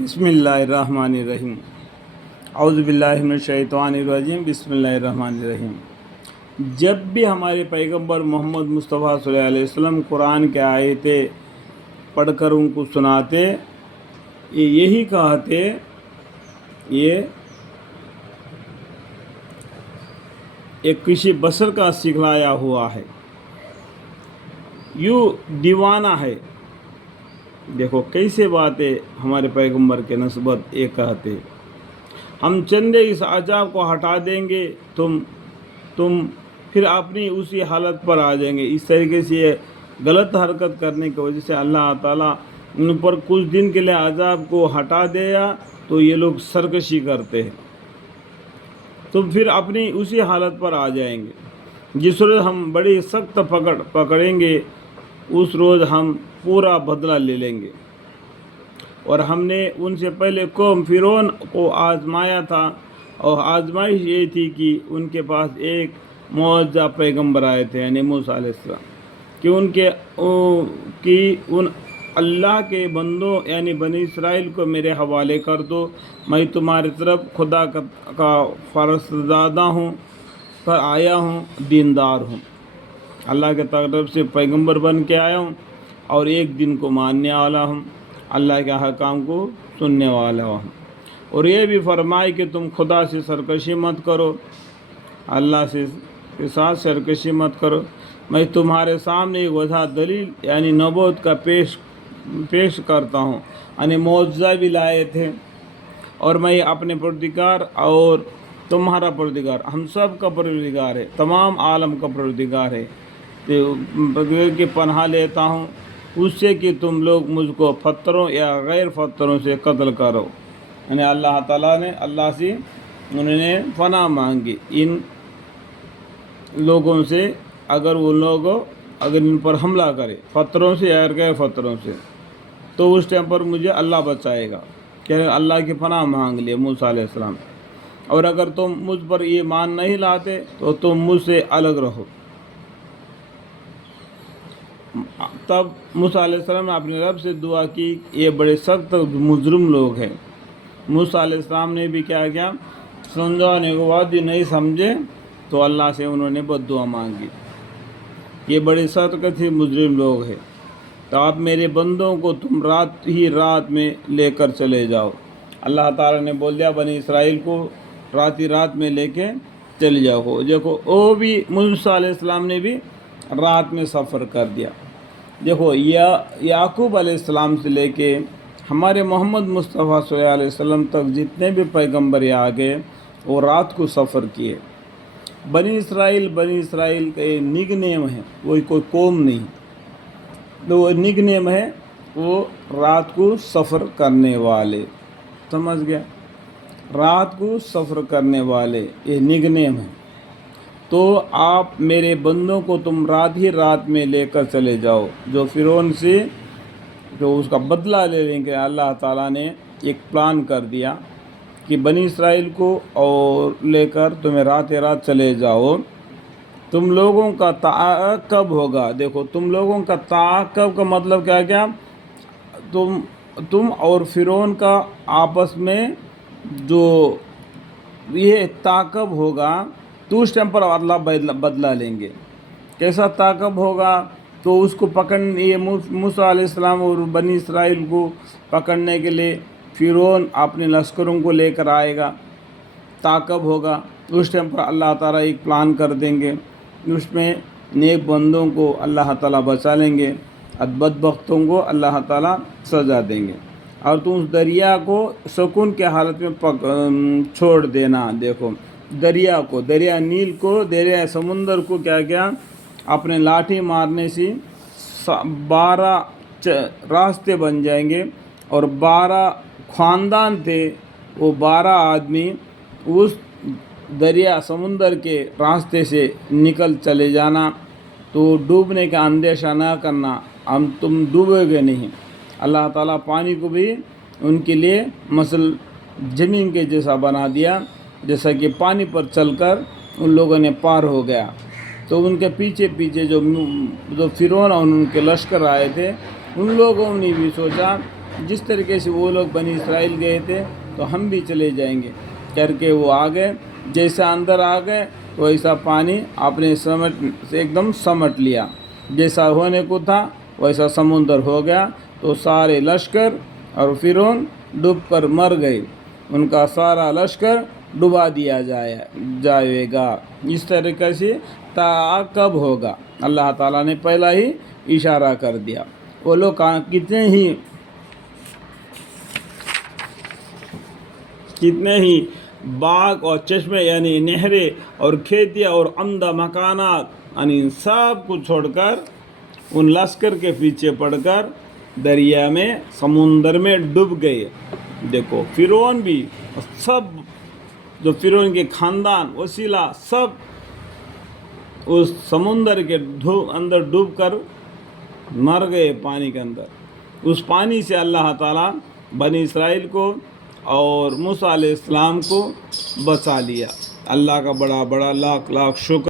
बिस्मिल्लाहिर्रहमानिर्रहीम औज़ुबिल्लाहि मिनश्शैतानिर्रजीम बिस्मिल्लाहिर्रहमानिर्रहीम। जब भी हमारे पैगंबर मोहम्मद मुस्तफ़ा सल्लल्लाहु अलैहि वसल्लम कुरान के आयतें पढ़कर उनको सुनाते, ये यही कहते, ये एक किसी बशर का सिखलाया हुआ है, यूँ दीवाना है। देखो कैसे बातें हमारे पैगंबर के नस्बत ये कहते, हम चंदे इस अजाब को हटा देंगे, तुम फिर अपनी उसी हालत पर आ जाएंगे। इस तरीके से ये गलत हरकत करने की वजह से अल्लाह ताला उन पर कुछ दिन के लिए अजाब को हटा दिया, तो ये लोग सरकशी करते हैं, तो फिर अपनी उसी हालत पर आ जाएंगे। जिस रोज़ हम बड़ी सख्त पकड़ेंगे, उस रोज़ हम पूरा बदला ले लेंगे। और हमने उनसे पहले कौम फिरौन को आजमाया था, और आजमाइश ये थी कि उनके पास एक मुअज्जा पैगंबर आए थे, यानी मूसा अलैहिस्सलाम, कि उन अल्लाह के बंदों यानी बनी इसराइल को मेरे हवाले कर दो, मैं तुम्हारी तरफ खुदा का फरज़ादा हूँ, पर आया हूँ, दीनदार हूँ, अल्लाह के तरफ से पैगंबर बन के आया हूँ, और एक दिन को मानने वाला हूँ, अल्लाह के अहकाम को सुनने वाला हूँ। और ये भी फरमाए कि तुम खुदा से सरकशी मत करो, अल्लाह से के साथ सरकशी मत करो। मैं तुम्हारे सामने एक वजह दलील यानी नबूवत का पेश करता हूँ, यानी मौजज़ा भी लाए थे, और मैं अपने परवरदिगार और तुम्हारा परवरदिगार, हम सब का परवरदिगार है, तमाम आलम का परवरदिगार है, तो परवरदिगार की पनाह लेता हूँ उससे कि तुम लोग मुझको पत्थरों या गैर पत्थरों से कत्ल करो। यानी अल्लाह ताला ने अल्लाह से उन्होंने पनाह मांगी इन लोगों से, अगर वो लोग अगर इन पर हमला करे पत्थरों से या गैर पत्थरों से, तो उस टाइम पर मुझे अल्लाह बचाएगा। कह अल्लाह की पनाह मांग लिए मूसा अलैहिस्सलाम। और अगर तुम मुझ पर ईमान नहीं लाते तो तुम मुझसे अलग रहो। तब मूसा अलैहिस्सलाम ने अपने रब से दुआ की, ये बड़े सख्त मुजरिम लोग हैं। मूसा अलैहिस्सलाम ने भी क्या किया, समझाने के बाद भी नहीं समझे, तो अल्लाह से उन्होंने बद्दुआ मांगी, ये बड़े सख्त मुजरिम लोग हैं, तो आप मेरे बंदों को तुम रात में लेकर चले जाओ। अल्लाह ताला ने बोल दिया बनी इसराइल को रात में लेके चले जाओ। देखो वो भी मूसा अलैहिस्सलाम ने भी रात में सफ़र कर दिया। देखो याकूब अलैहिस्सलाम से लेके हमारे मोहम्मद मुस्तफ़ा सल्लल्लाहु अलैहि वसल्लम तक जितने भी पैगंबर आ गए, वो रात को सफ़र किए। बनी इसराइल का निक नेम है, वो कोई कौम नहीं, तो वो निक नेम है, वो रात को सफ़र करने वाले, समझ गया, रात को सफ़र करने वाले, ये निक नेम है। तो आप मेरे बंदों को तुम रात में लेकर चले जाओ, जो फिरौन से जो उसका बदला ले लेंगे। अल्लाह ताला ने एक प्लान कर दिया कि बनी इसराइल को और लेकर तुम्हें रात चले जाओ। तुम लोगों का ताक़ब होगा। देखो तुम लोगों का ताक़ब का मतलब क्या, तुम और फिरौन का आपस में जो ये ताक़ब होगा, तो उस टाइम पर अल्लाह बदला लेंगे। कैसा ताक़ब होगा, तो उसको पकड़ने, ये मूसा अलैहिस्सलाम और बनी इसराइल को पकड़ने के लिए फिरौन अपने लश्करों को लेकर आएगा, ताक़ब होगा। उस टाइम पर अल्लाह ताला एक प्लान कर देंगे, उसमें नेक बंदों को अल्लाह ताला बचा लेंगे, बदबख्तों को अल्लाह ताला सज़ा देंगे। और तुम उस दरिया को सुकून के हालत में छोड़ देना। देखो दरिया नील को, दरिया समुंदर को क्या अपने लाठी मारने से 12 रास्ते बन जाएंगे, और 12 ख़ानदान थे, वो 12 आदमी उस दरिया समुंदर के रास्ते से निकल चले जाना। तो डूबने का अंदेशा ना करना, तुम डूबोगे नहीं। अल्लाह ताला पानी को भी उनके लिए मसल ज़मीन के जैसा बना दिया, जैसा कि पानी पर चलकर उन लोगों ने पार हो गया। तो उनके पीछे जो फिरौन और उनके लश्कर आए थे, उन लोगों ने भी सोचा جس طریقے سے وہ لوگ بنی اسرائیل گئے تھے تو ہم بھی چلے جائیں گے کر کے وہ آ گئے. جیسا اندر آ گئے تو ویسا پانی آپ نے ایک دم سمٹ لیا. جیسا ہونے کو تھا ویسا سمندر ہو گیا. تو سارے لشکر اور فرعون ڈوب کر مر گئے. ان کا سارا لشکر ڈبا دیا جائے گا. اس طریقے سے کب ہوگا اللہ تعالیٰ نے پہلا ہی اشارہ کر دیا. وہ لوگ کتنے ہی باغ اور چشمے یعنی نہریں اور کھیتیاں اور عمدہ مکانات یعنی سب کو چھوڑ کر ان لشکر کے پیچھے پڑ کر دریا میں سمندر میں ڈوب گئے. دیکھو فرعون بھی سب جو فرعون کے خاندان وسیلہ سب اس سمندر کے اندر ڈوب کر مر گئے پانی کے اندر. اس پانی سے اللہ تعالیٰ بنی اسرائیل کو اور موسیٰ علیہ السلام کو بچا لیا. اللہ کا بڑا بڑا لاکھ لاکھ شکر.